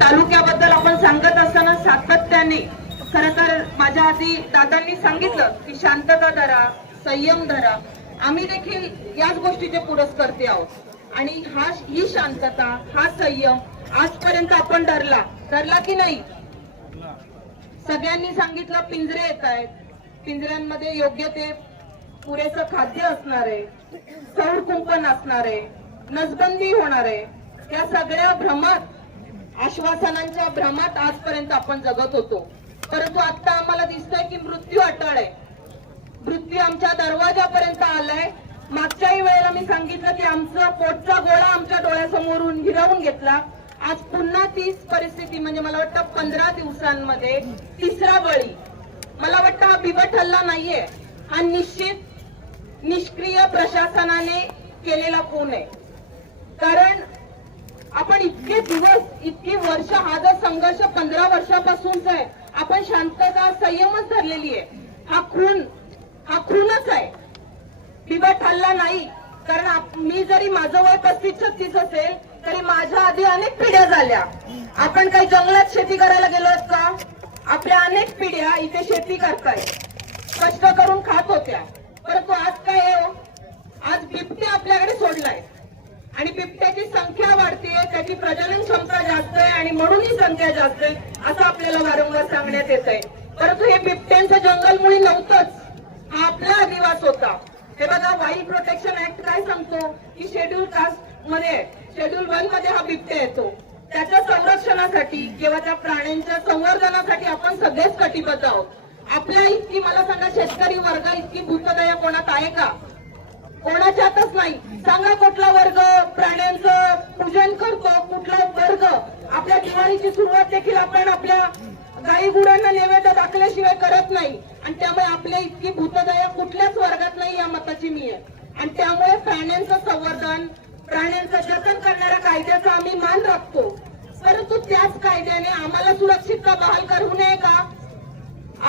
तालुक्याबद्दल आपण सांगत असताना सातत्याने खर तर माझ्या आधी दादांनी सांगितलं की शांतता धरा संयम धरा. आम्ही देखील याच गोष्टीचे पुरस्कर्ते आहोत. आणि हा ही शांतता हा संयम आजपर्यंत आपण धरला. धरला की नाही? सगळ्यांनी सांगितलं पिंजरे येत आहेत. पिंजऱ्यांमध्ये योग्य ते पुरेसं खाद्य असणार आहे. सौर कुंपण असणार आहे. नसबंदी होणार आहे. या सगळ्या भ्रमात आश्वासनांच्या भ्रमात आजपर्यंत आपण जगत होतो. परंतु आता आम्हाला दिसतोय की मृत्यू अटळ आहे. मृत्यू आमच्या दरवाजापर्यंत आलाय. मागच्याही वेळेला मी सांगितलं की आमचा पोटचा गोळा आमच्या डोळ्यासमोरून हिरावून घेतला. आज पुन्हा तीच परिस्थिती म्हणजे मला वाटतं पंधरा दिवसांमध्ये तिसरा बळी. मला वाटतं हा बिबट हल्ला नाहीये. हा निश्चित निष्क्रिय प्रशासनाने केलेला खून आहे. कारण आपण इतके दिवस इतकी वर्ष हा जो संघर्ष पंधरा वर्षापासूनच आहे आपण शांतता संयमच धरलेली आहे. हा खून हा खूनच आहे. बिबट हल्ला नाही. कारण मी जरी माझं वय पस्तीस छत्तीस असेल तरी माझ्या आधी अनेक पिढ्या झाल्या. आपण काही जंगलात शेती करायला गेलो का? आपल्या अनेक पिढ्या इथे शेती करताय कष्ट करून खात होत्या. परंतु आज काय हो? आज बिबटे आपल्याकडे सोडलाय. आणि बिबट्याची संख्या वाढतीये त्याची प्रजनन क्षमता जास्त आहे आणि म्हणून ही संख्या जास्त आहे असं आपल्याला वारंवार सांगण्यात येत आहे परंतु हे बिबट्यांचं जंगल मुळी नव्हतंच हा आपला अधिवास होता. हे बघा वाईल्ड प्रोटेक्शन ऍक्ट काय सांगतो? की शेड्यूल कास्टमध्ये शेड्यूल वनमध्ये हा बिबट्या येतो. त्याच्या संरक्षणासाठी किंवा त्या प्राण्यांच्या संवर्धनासाठी आपण सगळेच कटिबद्ध आहोत. आपल्या इतकी मला सांगा शेतकरी वर्ग इतकी भूतदया कोणात आहे का? कोणाच्यातच नाही. सांगा कुठला वर्ग प्राण्यांचं पूजन करतो कुठला वर्ग. आपल्या दिवाळीची सुरुवात देखील आपण आपल्या गाई गुरांना नैवेद्य दाखल्याशिवाय करत नाही. आणि त्यामुळे आपल्या इतकी भूतदया कुठल्याच वर्गात नाही या मताची मी आहे. आणि त्यामुळे प्राण्यांचं संवर्धन प्राण्यांचं जतन करणाऱ्या कायद्याचा आम्ही मान राखतो. परंतु त्याच कायद्याने आम्हाला सुरक्षितता बहाल करू नये का?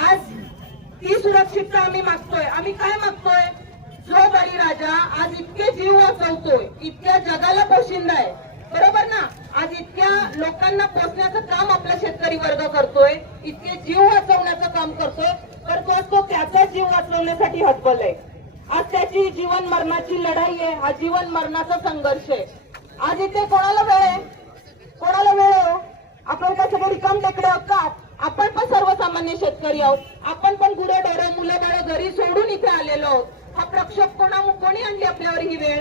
आज ती सुरक्षितता आम्ही मागतोय. आम्ही काय मागतोय? जो बळीराजा आज इतके जीव वाचवतोय इतक्या जगाला पोशिंदा आहे बरोबर ना? आज इतक्या लोकांना पोचण्याचं काम आपला शेतकरी वर्ग करतोय इतके जीव वाचवण्याचं काम करतोय तर तो तो त्याचा जीव वाचवण्यासाठी हतबल आज त्याची जीवन मरणाची लढाई आहे हा जीवन मरणाचा संघर्ष आहे. आज इथे कोणाला वेळ आहे? कोणाला वेळ आहे हो? आपण काय सगळे रिकाम टेकडे आहोत का? आपण पण सर्वसामान्य शेतकरी आहोत. आपण पण गुरं ढोरं मुलं बाळ घरी सोडून इथे आलेलो आहोत. हा प्रक्षोभ कोणा कोणी आणली आपल्यावर ही वेळ?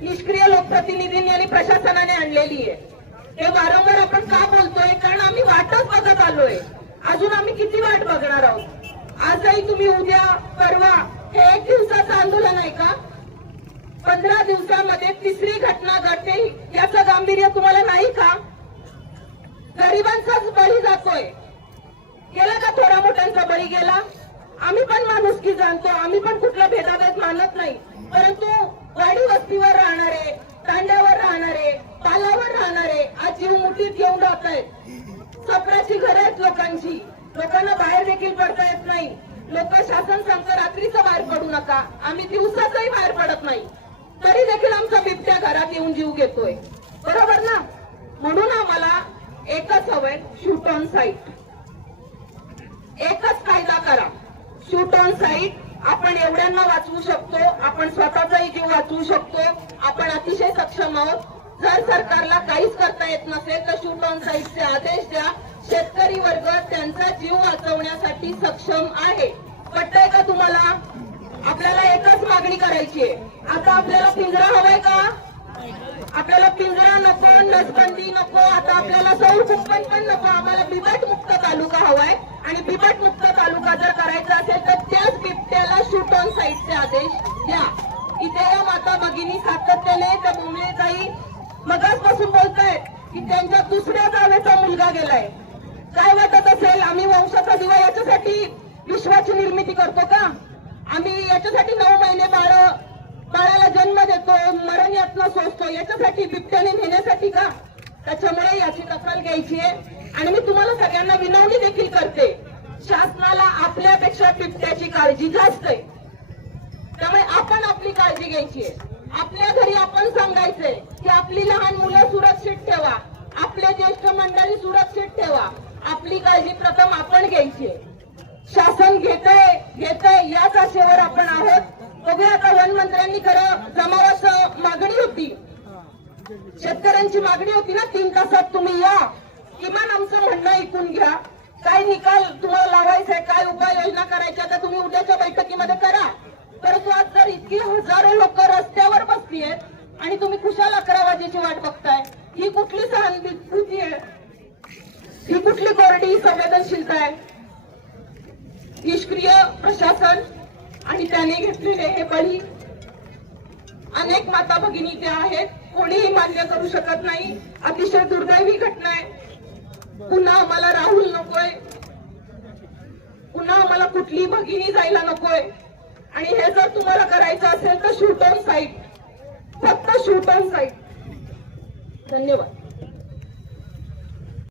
निष्क्रिय लोकप्रतिनिधींनी आणि प्रशासनाने आणलेली आहे. हे वारंवार आपण का बोलतोय? कारण आम्ही वाटच बघत आलोय. अजून आम्ही किती वाट बघणार आहोत? आजही तुम्ही उद्या परवा हे एक दिवसाचं आंदोलन आहे का? पंधरा दिवसामध्ये तिसरी घटना घडते याचं गांभीर्य तुम्हाला नाही का? गरिबांचाच बळी जातोय. गेला का थोडा मोठ्यांचा बळी? गेला? आम्ही पण माणुसकी जाणतो. आम्ही पण कुठला भेदाभेद मानत नाही परंतु वाडी वस्तीवर राहणारे तांड्यावर राहणारे पालावर राहणारे आज जीव मुठीत घेऊन राहत आहेत सपराची घरं आहेत लोकांची लोकांना बाहेर देखील पडता येत नाही. लोक शासन सांगतं रात्रीचं बाहेर पडू नका. आम्ही दिवसाचंही बाहेर पडत नाही. तरी देखील आमचा बिबट्या घरात येऊन जीव घेतोय. बरोबर ना? म्हणून आम्हाला एकच हवंय शूट ऑन साईट एकच कायदा करा. शूट ऑन साईट आपण एवढ्यांना वाचवू शकतो आपण स्वतःचाही जीव वाचवू शकतो. आपण अतिशय सक्षम आहोत. जर सरकारला काहीच करता येत नसेल तर शूट ऑन साईटचे आदेश द्या. शेतकरी वर्ग त्यांचा जीव वाचवण्यासाठी सक्षम आहे. पटतय का तुम्हाला? आपल्याला एकच मागणी करायची आहे. आता आपल्याला पिंजरा हवाय का? आपल्याला पिंजरा नको नसबंदी नको आता आपल्याला सौर कुंपण पण नको आम्हाला बिबट मुक्त तालुका हवाय. आणि बिबट मुक्त तालुका जर करायचा असेल तर त्याच बिबट्याला शूट ऑन साईटचे आदेश द्या. इथे या माता भगिनी सातत्याने त्या बोंबले काही मगासपासून बोलतायत की त्यांच्या दुसऱ्या जावेचा मुलगा गेलाय काय वाटत असेल आम्ही वंशाचा दिवा याच्यासाठी विश्वाची निर्मिती करतो का? आम्ही याच्यासाठी नऊ महिने बाळ बाळाला जन्म देतो मरण यातना सोसतो. याच्यासाठी बिबट्याने नेण्यासाठी का? त्याच्यामुळे याची दखल घ्यायची आहे. आणि मी तुम्हाला सगळ्यांना विनवणी देखील करते शासनाला आपल्यापेक्षा बिबट्याची काळजी जास्त आहे. त्यामुळे आपण आपली काळजी घ्यायची आहे. आपल्या घरी आपण सांगायचंय की आपली लहान मुलं सुरक्षित ठेवा. आपले ज्येष्ठ मंडळी सुरक्षित ठेवा. आपली काळजी प्रथम आपण घ्यायची शासन घेतय घेतय याच आशेवर आपण आहोत. बघूया आता वनमंत्र्यांनी खरं जमावास मागणी होती. शेतकऱ्यांची मागणी होती ना तीन तासात तुम्ही या. किमान आमचं म्हणणं ऐकून घ्या. काय निकाल तुम्हाला लावायचा आहे काय उपाययोजना करायच्या तर तुम्ही उद्याच्या बैठकीमध्ये करा. परंतु आज जर इतकी हजारो लोक रस्त्यावर बसतीयेत आणि तुम्ही खुशाल अकरा वाजेची वाट बघताय ही कुठली सहानुभूती आहे? ही कुठली कोरडी संवेदनशीलता आहे. निष्क्रिय प्रशासन आणि त्याने घेतलेले हे बळी अनेक माता भगिनी त्या आहेत. कोणीही मान्य करू शकत नाही. अतिशय दुर्दैवी घटना आहे. पुन्हा आम्हाला राहुल नकोय. पुन्हा आम्हाला कुठली भगिनी जायला नकोय. आणि हे जर तुम्हाला करायचं असेल तर शूट ऑन साईट फक्त शूट ऑन साईट धन्यवाद.